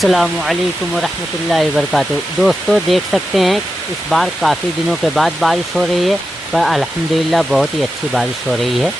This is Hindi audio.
अस्सलामुअलैकुम वरहमतुल्लाहि वबरकातुहू। दोस्तों देख सकते हैं इस बार काफ़ी दिनों के बाद बारिश हो रही है, पर अल्हम्दुलिल्लाह बहुत ही अच्छी बारिश हो रही है।